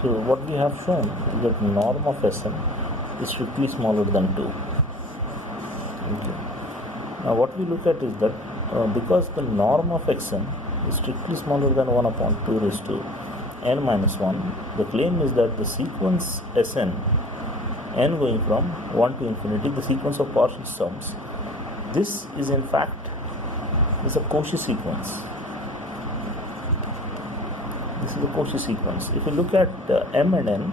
So what we have shown is that norm of Sn is strictly smaller than 2. Okay. Now what we look at is that because the norm of Xn is strictly smaller than 1 upon 2 raised to n minus 1, the claim is that the sequence Sn, n going from 1 to infinity, the sequence of partial sums, this is in fact is a Cauchy sequence. This is a Cauchy sequence. If you look at m and n,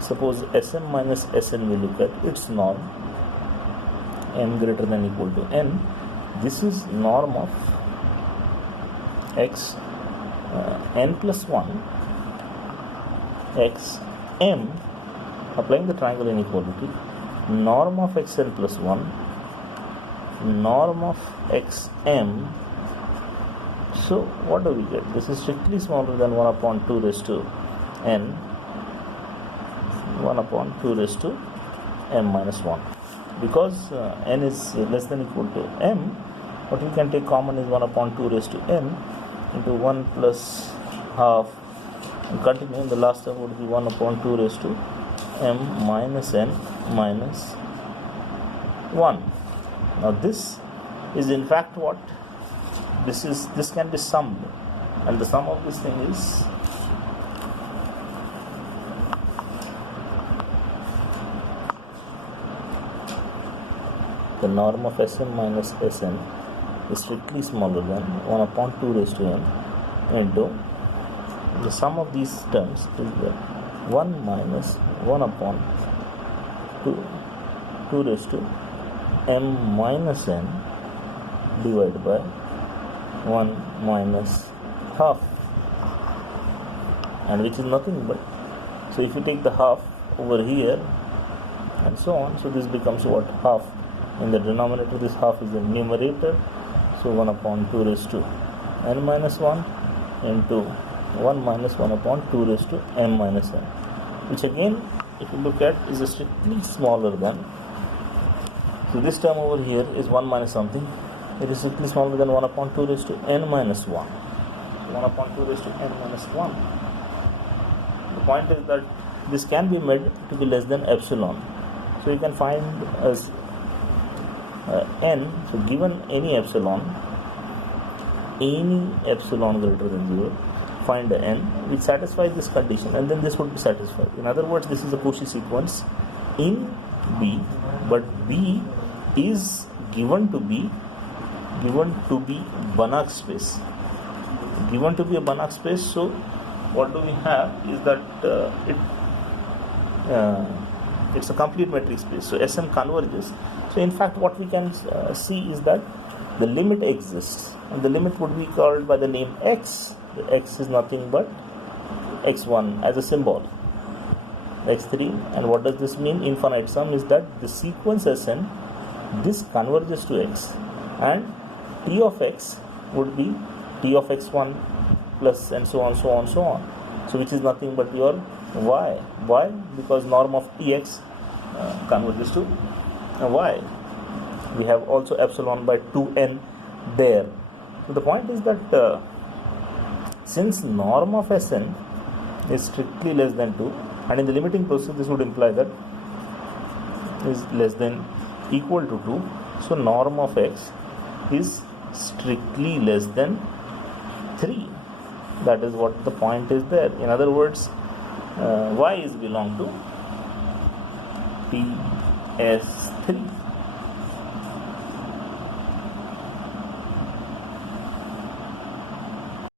suppose Sm minus Sn we look at its norm, m greater than or equal to n. This is norm of x n plus 1 x m, applying the triangle inequality, norm of xn plus 1 norm of xm. So what do we get? This is strictly smaller than 1 upon 2 raised to n, 1 upon 2 raised to m minus 1. Because n is less than or equal to m, what we can take common is 1 upon 2 raised to n into 1 plus half, and continue. In the last term would be 1 upon 2 raised to m minus n minus 1. Now this is in fact what? This can be summed, and the sum of this thing is the norm of Sm minus Sn is strictly smaller than 1 upon 2 raised to n into the sum of these terms is the 1 minus 1 upon 2 raised to m minus n divided by 1 minus half, and which is nothing but, so if you take the half over here and so on, so this becomes what? Half. In the denominator, this half is the numerator, so 1 upon 2 raised to n minus 1 into 1 minus 1 upon 2 raised to m minus n, which again, if you look at, is a strictly smaller than, so this term over here is 1 minus something, it is strictly smaller than 1 upon 2 raised to n minus 1. 1 upon 2 raised to n minus 1. The point is that this can be made to be less than epsilon. So you can find as n, so given any epsilon greater than 0, find the n which satisfies this condition, and then this would be satisfied. In other words, this is a Cauchy sequence in B, but B is given to be Banach space. Given to be a Banach space, so what do we have is that it's a complete metric space. So Sm converges. So in fact, what we can see is that the limit exists, and the limit would be called by the name x. The x is nothing but x1 as a symbol, x3. And what does this mean? Infinite sum is that the sequence Sn, this converges to x, and t of x would be t of x1 plus and so on, so on, so on. So which is nothing but your y. Why? Because norm of tx converges to y. We have also epsilon by 2n there. So the point is that since norm of Sn is strictly less than 2, and in the limiting process this would imply that is less than equal to 2, so norm of x is strictly less than 3. That is what the point is there. In other words, y is belong to PS3.